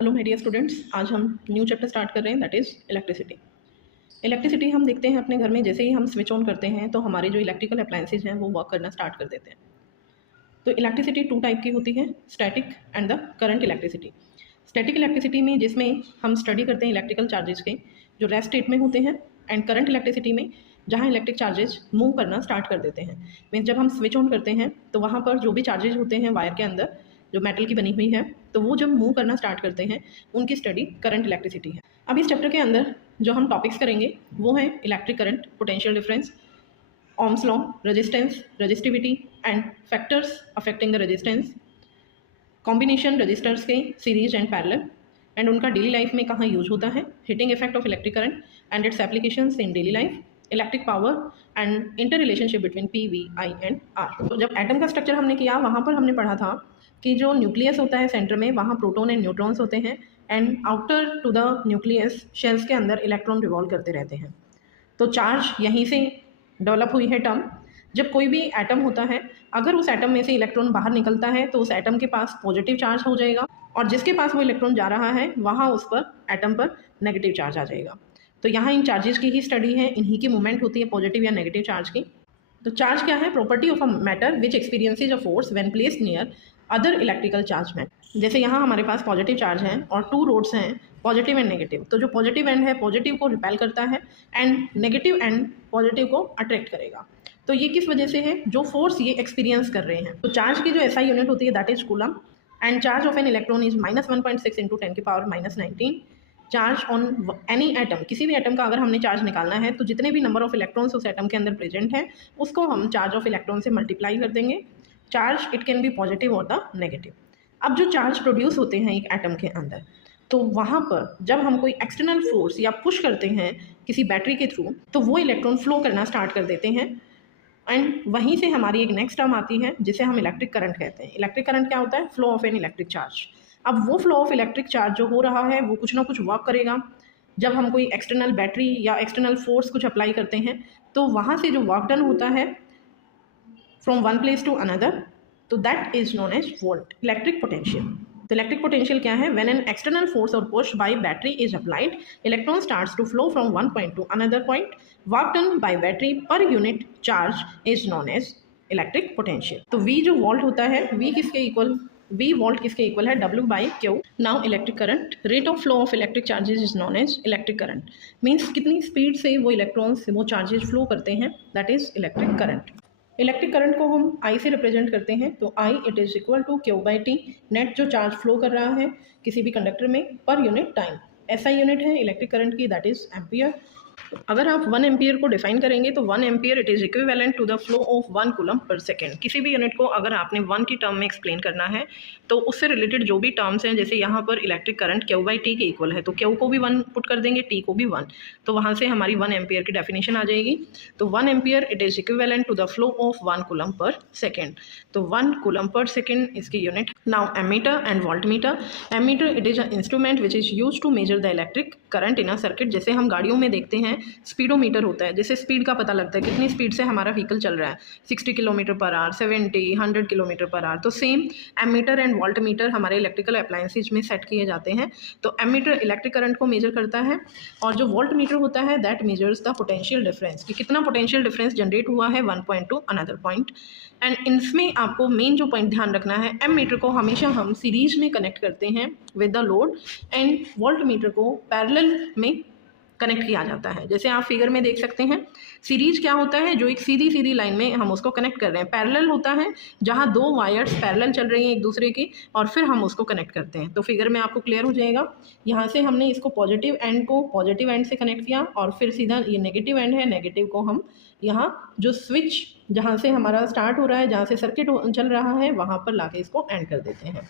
Hello my dear students, आज हम new chapter start कर रहे हैं, दैट इज़ इलेक्ट्रिसिटी। इलेक्ट्रिसिटी हम देखते हैं अपने घर में, जैसे ही हम स्विच ऑन करते हैं तो हमारे जो इलेक्ट्रिकल अप्लायंसेज हैं वो वर्क करना स्टार्ट कर देते हैं। तो इलेक्ट्रिसिटी टू टाइप की होती है, static and the current electricity. Static electricity में जिसमें हम स्टडी करते हैं इलेक्ट्रिकल चार्जेस के जो रेस्ट स्टेट में होते हैं, एंड करंट इलेक्ट्रिसिटी में जहाँ इलेक्ट्रिक चार्जेज मूव करना स्टार्ट कर देते हैं। मीन्स जब हम स्विच ऑन करते हैं तो वहाँ पर जो भी चार्जेज होते हैं वायर के अंदर जो मेटल की बनी हुई है, तो वो जब मूव करना स्टार्ट करते हैं उनकी स्टडी करंट इलेक्ट्रिसिटी है। अब इस चैप्टर के अंदर जो हम टॉपिक्स करेंगे वो है electric current, potential difference, Ohm's law, resistance, resistivity and factors affecting the resistance, combination resistors के सीरीज एंड पैरेलल एंड उनका डेली लाइफ में कहाँ यूज होता है, heating effect of electric current and its applications in daily life, electric power and inter relationship between P, V, I and R. तो जब atom का स्ट्रक्चर हमने किया वहाँ पर हमने पढ़ा था कि जो न्यूक्लियस होता है सेंटर में, वहाँ प्रोटॉन एंड न्यूट्रॉन्स होते हैं and outer to the nucleus shells के अंदर इलेक्ट्रॉन रिवॉल्व करते रहते हैं। तो चार्ज यहीं से डेवलप हुई है टर्म। जब कोई भी एटम होता है, अगर उस एटम में से इलेक्ट्रॉन बाहर निकलता है तो उस एटम के पास पॉजिटिव चार्ज हो जाएगा, और जिसके पास वो इलेक्ट्रॉन जा रहा है वहाँ उस पर एटम पर नेगेटिव चार्ज आ जाएगा। तो यहाँ इन चार्जेस की ही स्टडी है, इन्हीं की मूवमेंट होती है पॉजिटिव या नेगेटिव चार्ज की। तो चार्ज क्या है? Property of a matter which experiences a force when placed near other electrical charge matter. जैसे यहाँ हमारे पास पॉजिटिव चार्ज हैं और टू रोड्स हैं, पॉजिटिव एंड नेगेटिव। तो जो पॉजिटिव एंड है पॉजिटिव को रिपेल करता है एंड नेगेटिव एंड पॉजिटिव को अट्रैक्ट करेगा। तो ये किस वजह से है? जो फोर्स ये एक्सपीरियंस कर रहे हैं। तो चार्ज की जो एसआई यूनिट होती है that is coulomb, and charge of an electron is -1.6 into 10⁻⁻19। Charge on any atom, किसी भी एटम का अगर हमने चार्ज निकालना है तो जितने भी नंबर ऑफ इलेक्ट्रॉन्स उस एटम के अंदर प्रेजेंट हैं उसको हम चार्ज ऑफ इलेक्ट्रॉन से मल्टीप्लाई कर देंगे। Charge it can be positive और द नेगेटिव। अब जो चार्ज प्रोड्यूस होते हैं एक एटम के अंदर, तो वहाँ पर जब हम कोई एक्सटर्नल फोर्स या पुश करते हैं किसी बैटरी के थ्रू, तो वो इलेक्ट्रॉन फ्लो करना स्टार्ट कर देते हैं, एंड वहीं से हमारी एक नेक्स्ट टर्म आती है जिसे हम इलेक्ट्रिक करंट कहते हैं। इलेक्ट्रिक करंट क्या होता है? Flow of an electric charge. अब वो फ्लो ऑफ इलेक्ट्रिक चार्ज जो हो रहा है वो कुछ ना कुछ वर्क करेगा। जब हम कोई एक्सटर्नल बैटरी या एक्सटर्नल फोर्स कुछ अप्लाई करते हैं तो वहाँ से जो वर्क डन होता है from one place to another, तो that is known as volt electric potential. तो इलेक्ट्रिक पोटेंशियल क्या है? When an external force or push by battery is applied, electron starts to flow from one point to another point, work done by battery per unit charge is known as electric potential. तो V जो volt होता है, V किसके equal? V volt किसके equal है? W/Q। Now electric current, rate of flow of electric charges is known as electric current. Means कितनी speed से वो इलेक्ट्रॉन्स वो चार्जेस फ्लो करते हैं, that is electric current. Electric current को हम I से रिप्रेजेंट करते हैं, तो I it is equal to Q/T, net जो चार्ज फ्लो कर रहा है किसी भी कंडक्टर में per unit time. SI unit है इलेक्ट्रिक करंट की, दैट इज एम्पियर। अगर आप 1 एम्पियर को डिफाइन करेंगे तो 1 ampere it is equivalent to the flow of 1 coulomb per second. किसी भी यूनिट को अगर आपने 1 की टर्म में एक्सप्लेन करना है तो उससे रिलेटेड जो भी टर्म्स हैं, जैसे यहाँ पर इलेक्ट्रिक करंट Q/T के इक्वल है, तो Q को भी 1 पुट कर देंगे, T को भी 1, तो वहाँ से हमारी 1 एम्पियर की डेफिनेशन आ जाएगी। तो 1 ampere it is equivalent to the flow of 1 coulomb per second. तो 1 कूलम पर सेकेंड इसकी यूनिट। Now ammeter and voltmeter. Ammeter it is a instrument which is use to measure the electric current in a circuit. जैसे हम गाड़ियों में देखते हैं speedometer होता है, जैसे स्पीड का पता लगता है कितनी स्पीड से हमारा व्हीकल चल रहा है, 60 kilometre per hour, 70, 100 kilometre per hour. तो सेम एमीटर एंड वोल्टमीटर हमारे इलेक्ट्रिकल अप्लायंसेज में सेट किए जाते हैं। तो एमीटर इलेक्ट्रिक करंट को मेजर करता है, और जो वोल्टमीटर होता है that measures the potential difference, कि कितना पोटेंशियल डिफरेंस जनरेट हुआ है one point to another point. And इसमें आपको मेन जो पॉइंट ध्यान रखना है, एमीटर को हमेशा हम सीरीज में कनेक्ट करते हैं with the load, and voltmeter को पैरेलल में कनेक्ट किया जाता है। जैसे आप फिगर में देख सकते हैं, सीरीज क्या होता है? जो एक सीधी सीधी लाइन में हम उसको कनेक्ट कर रहे हैं। पैरेलल होता है जहाँ दो वायर्स पैरेलल चल रही हैं एक दूसरे की, और फिर हम उसको कनेक्ट करते हैं। तो फिगर में आपको क्लियर हो जाएगा। यहाँ से हमने इसको पॉजिटिव एंड को पॉजिटिव एंड से कनेक्ट किया, और फिर सीधा ये नेगेटिव एंड है, नेगेटिव को हम यहाँ जो स्विच जहाँ से हमारा स्टार्ट हो रहा है, जहाँ से सर्किट चल रहा है, वहाँ पर लाके इसको एंड कर देते हैं।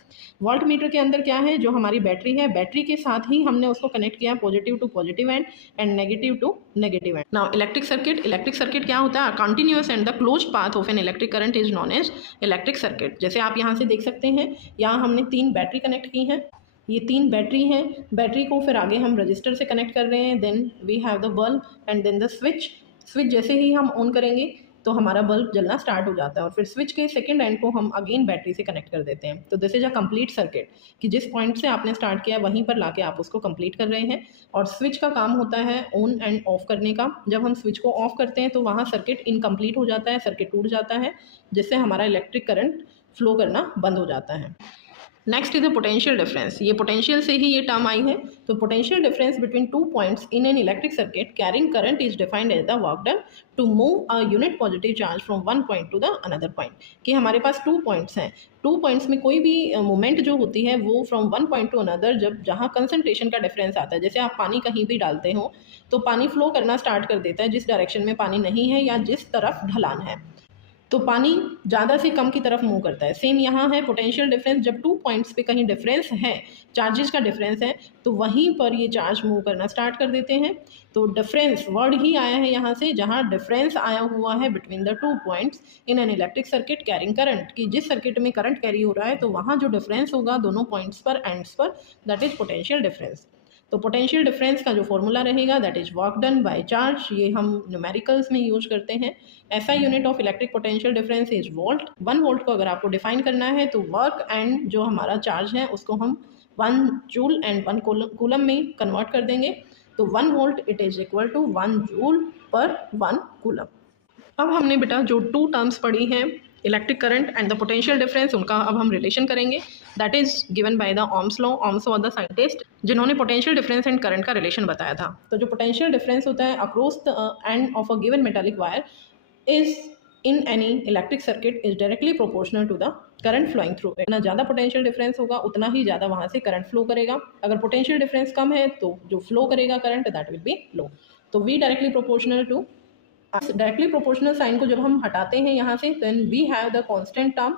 वोल्ट मीटर के अंदर क्या है? जो हमारी बैटरी है, बैटरी के साथ ही हमने उसको कनेक्ट किया positive to positive and negative to negative and. Now electric circuit. Electric circuit क्या होता है? Continuous and the close path of an electric current is known as electric circuit. जैसे आप यहाँ से देख सकते हैं, यहाँ हमने 3 बैटरी कनेक्ट की हैं, ये 3 बैटरी हैं। बैटरी को फिर आगे हम रजिस्टर से कनेक्ट कर रहे हैं, then we have the bulb and then the switch. Switch जैसे ही हम ऑन करेंगे तो हमारा बल्ब जलना स्टार्ट हो जाता है और फिर स्विच के सेकेंड एंड को हम अगेन बैटरी से कनेक्ट कर देते हैं। तो this is a complete circuit कि जिस पॉइंट से आपने स्टार्ट किया वहीं पर लाके आप उसको कंप्लीट कर रहे हैं। और स्विच का काम होता है ऑन एंड ऑफ करने का। जब हम स्विच को ऑफ करते हैं तो वहाँ सर्किट इनकम्प्लीट हो जाता है, सर्किट टूट जाता है, जिससे हमारा इलेक्ट्रिक करंट फ्लो करना बंद हो जाता है। Next is the potential difference. ये पोटेंशियल से ही ये टर्म आई है। तो potential difference between two points in an electric circuit carrying current is defined as the work done to move a unit positive charge from one point to the another point. कि हमारे पास 2 points हैं, 2 points में कोई भी movement जो होती है वो from one point to another, जब जहाँ कंसंट्रेशन का डिफरेंस आता है, जैसे आप पानी कहीं भी डालते हो तो पानी फ्लो करना स्टार्ट कर देता है जिस डायरेक्शन में पानी नहीं है या जिस तरफ ढलान है, तो पानी ज़्यादा से कम की तरफ मूव करता है। सेम यहाँ है पोटेंशियल डिफरेंस, जब 2 पॉइंट्स पे कहीं डिफरेंस है, चार्जेस का डिफरेंस है, तो वहीं पर ये चार्ज मूव करना स्टार्ट कर देते हैं। तो डिफरेंस वर्ड ही आया है यहाँ से, जहाँ डिफरेंस आया हुआ है between the 2 points in an electric circuit carrying current, कि जिस सर्किट में करंट कैरी हो रहा है तो वहाँ जो डिफरेंस होगा दोनों पॉइंट्स पर, एंड्स पर, दैट इज पोटेंशियल डिफरेंस। तो पोटेंशियल डिफरेंस का जो फॉर्मूला रहेगा that is work done by charge, ये हम न्यूमेरिकल्स में यूज करते हैं। ऐसा unit of electric potential difference is volt. 1 volt को अगर आपको डिफाइन करना है तो वर्क एंड जो हमारा चार्ज है उसको हम 1 जूल एंड 1 कूलम में कन्वर्ट कर देंगे। तो 1 volt it is equal to 1 joule per 1 coulomb. अब हमने बेटा जो 2 टर्म्स पढ़ी हैं, electric current and the potential difference, उनका अब हम रिलेशन करेंगे। That is given by the Ohm's law. Ohm's was the scientist जिन्होंने पोटेंशियल डिफरेंस एंड करंट का रिलेशन बताया था। तो जो पोटेंशियल डिफरेंस होता है across the end of a given metallic wire is in any electric circuit is directly proportional to the current flowing through. जितना ज़्यादा पोटेंशियल डिफरेंस होगा उतना ही ज़्यादा वहाँ से करंट फ्लो करेगा। अगर पोटेंशियल डिफरेंस कम है तो जो फ्लो करेगा current that will be low. तो we directly proportional to, directly proportional sign को जब हम हटाते हैं यहाँ से, then we have the constant term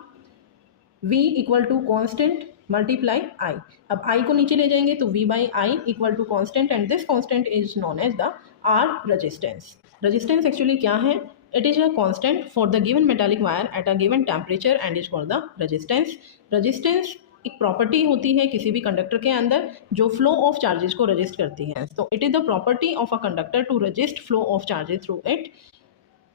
v equal to constant multiply i। अब i को नीचे ले जाएंगे तो v by I equal to constant, and this constant is known as the r resistance. Resistance actually क्या है? It is a constant for the given metallic wire at a given temperature and is called the resistance. Resistance एक property होती है किसी भी conductor के अंदर जो फ्लो ऑफ चार्जेस को रजिस्ट करती है। तो it is the property of a conductor to resist flow of charges through it.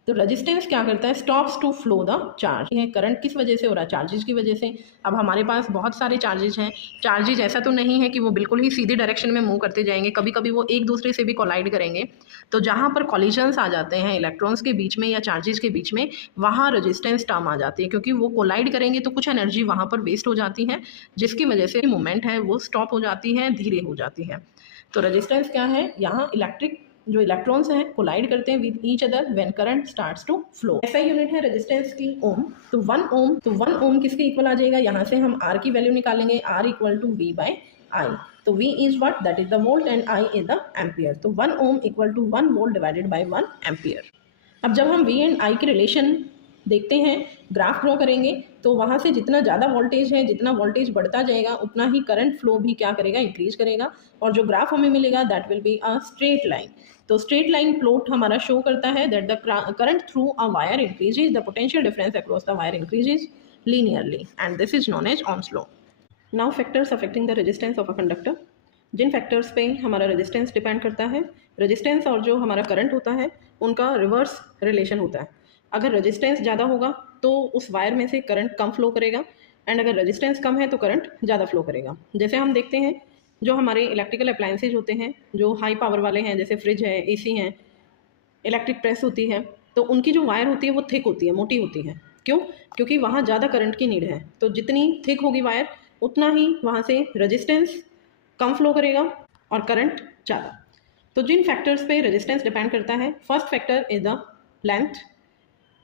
तो रेजिस्टेंस क्या करता है? Stops to flow the charge. है करंट किस वजह से हो रहा है? चार्जेस की वजह से। अब हमारे पास बहुत सारे चार्जेस हैं। चार्जेस ऐसा तो नहीं है कि वो बिल्कुल ही सीधी डायरेक्शन में मूव करते जाएंगे, कभी कभी वो एक दूसरे से भी कोलाइड करेंगे। तो जहाँ पर कॉलिजन्स आ जाते हैं इलेक्ट्रॉन्स के बीच में या चार्जेस के बीच में, वहाँ रेजिस्टेंस टर्म आ जाती है, क्योंकि वो कोलाइड करेंगे तो कुछ एनर्जी वहाँ पर वेस्ट हो जाती है, जिसकी वजह से मूवमेंट है वो स्टॉप हो जाती है, धीरे हो जाती है। तो रेजिस्टेंस क्या है? यहाँ इलेक्ट्रिक जो इलेक्ट्रॉन्स हैं कोलाइड करते हैं with each other when current starts to flow. ऐसा यूनिट है रेजिस्टेंस की ओम। तो 1 ओम किसके इक्वल आ जाएगा? यहाँ से हम R की वैल्यू निकालेंगे, R equal to V by I. तो V is what? That is the volt and I is the ampere. तो 1 ohm equal to 1 volt divided by 1 ampere. अब जब हम V एंड I के रिलेशन देखते हैं, ग्राफ ड्रॉ करेंगे, तो वहाँ से जितना ज़्यादा वोल्टेज है, जितना वोल्टेज बढ़ता जाएगा उतना ही करंट फ्लो भी क्या करेगा? इंक्रीज करेगा। और जो ग्राफ हमें मिलेगा that will be a straight line. तो स्ट्रेट लाइन प्लॉट हमारा शो करता है that the current through a wire increases, the potential difference across the wire increases linearly, and this is known as Ohm's law. Now factors affecting the resistance of a conductor. जिन factors पे हमारा resistance depend करता है, resistance और जो हमारा current होता है उनका रिवर्स रिलेशन होता है। अगर रेजिस्टेंस ज़्यादा होगा तो उस वायर में से करंट कम फ्लो करेगा, एंड अगर रेजिस्टेंस कम है तो करंट ज़्यादा फ्लो करेगा। जैसे हम देखते हैं जो हमारे इलेक्ट्रिकल अप्लायंसेज होते हैं जो हाई पावर वाले हैं, जैसे फ्रिज है, AC हैं, इलेक्ट्रिक प्रेस होती है, तो उनकी जो वायर होती है वो थिक होती है, मोटी होती है। क्यों? क्योंकि वहाँ ज़्यादा करंट की नीड है। तो जितनी थिक होगी वायर उतना ही वहाँ से रेजिस्टेंस कम फ्लो करेगा और करंट ज़्यादा। तो जिन फैक्टर्स पे रेजिस्टेंस डिपेंड करता है, first factor is the length.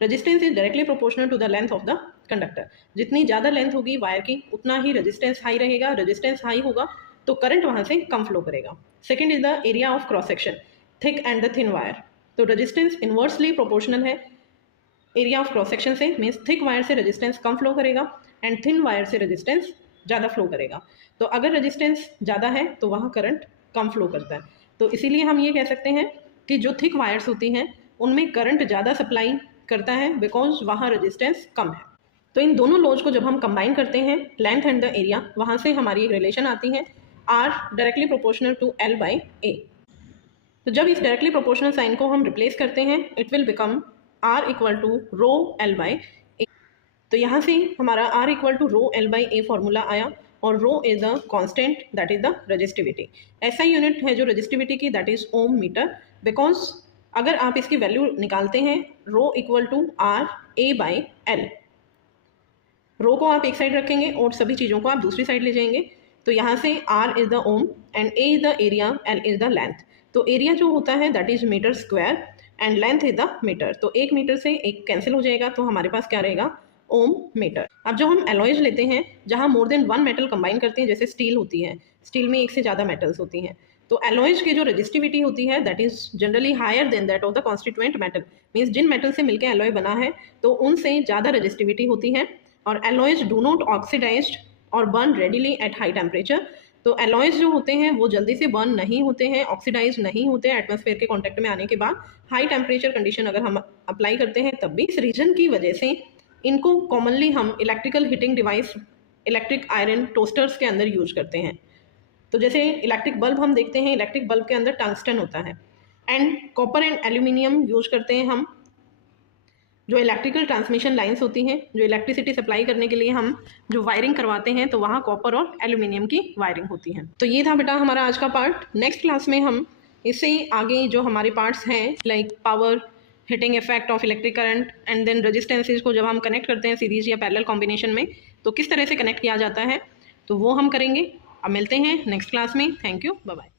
Resistance is directly proportional to the length of the conductor. जितनी ज़्यादा लेंथ होगी वायर की उतना ही रेजिस्टेंस हाई रहेगा। रेजिस्टेंस हाई होगा तो करंट वहाँ से कम फ्लो करेगा। Second is the area of cross section, thick and the thin wire. तो रेजिस्टेंस इन्वर्सली प्रोपोर्शनल है एरिया ऑफ क्रॉस सेक्शन से, मीन्स थिक वायर से रेजिस्टेंस कम फ्लो करेगा एंड थिन वायर से रेजिस्टेंस ज़्यादा फ्लो करेगा। तो अगर रेजिस्टेंस ज़्यादा है तो वहाँ करंट कम फ्लो करता है। तो इसीलिए हम ये कह सकते हैं कि जो थिक वायर्स होती हैं उनमें करंट ज़्यादा सप्लाई करता है, बिकॉज वहाँ रेजिस्टेंस कम है। तो इन दोनों लॉज को जब हम कंबाइन करते हैं, लेंथ एंड द एरिया, वहाँ से हमारी एक रिलेशन आती है R directly proportional to L by A। तो जब इस डायरेक्टली प्रोपोर्शनल साइन को हम रिप्लेस करते हैं, it will become R equal to rho L by A. तो यहाँ से हमारा R equal to rho L by A formula आया, और rho is the constant, that is the resistivity. ऐसा यूनिट है जो रजिस्टिविटी की, that is ohm metre. Because अगर आप इसकी वैल्यू निकालते हैं, rho equal to R A by L, rho को आप एक साइड रखेंगे और सभी चीज़ों को आप दूसरी साइड ले जाएंगे। तो यहाँ से R is the ohm and A is the area, L is the length. तो एरिया जो होता है that is metre square and length is the metre. तो एक मीटर से एक कैंसिल हो जाएगा, तो हमारे पास क्या रहेगा, ओम मीटर। अब जो हम एलॉयज लेते हैं जहाँ more than one metal combine करते हैं, जैसे स्टील होती है, स्टील में एक से ज़्यादा मेटल्स होती हैं, तो एलॉयज की जो रजिस्टिविटी होती है that is generally higher than that of the constituent metal. Means जिन मेटल से मिलकर एलॉय बना है तो उनसे ज़्यादा रजिस्टिविटी होती है। और एलॉयज डू नॉट ऑक्सीडाइज्ड और burn readily at high temperature. तो एलॉयज जो होते हैं वो जल्दी से बर्न नहीं होते हैं, ऑक्सीडाइज नहीं होते हैं एटमॉस्फेयर के कांटेक्ट में आने के बाद। हाई टेम्परेचर कंडीशन अगर हम अप्लाई करते हैं तब भी। इस रीजन की वजह से इनको कॉमनली हम electrical heating device, electric iron toasters के अंदर यूज करते हैं। तो जैसे इलेक्ट्रिक बल्ब हम देखते हैं, इलेक्ट्रिक बल्ब के अंदर टंगस्टन होता है, and copper and aluminium use करते हैं हम। जो इलेक्ट्रिकल ट्रांसमिशन लाइंस होती हैं, जो इलेक्ट्रिसिटी सप्लाई करने के लिए हम जो वायरिंग करवाते हैं, तो वहाँ कॉपर और एल्यूमिनियम की वायरिंग होती है। तो ये था बेटा हमारा आज का पार्ट। नेक्स्ट क्लास में हम इससे आगे जो हमारे पार्ट्स हैं, like power, heating effect of electric current and then resistances को जब हम कनेक्ट करते हैं सीरीज या पैरेलल कॉम्बिनेशन में, तो किस तरह से कनेक्ट किया जाता है, तो वो हम करेंगे। अब मिलते हैं नेक्स्ट क्लास में। Thank you, bye bye.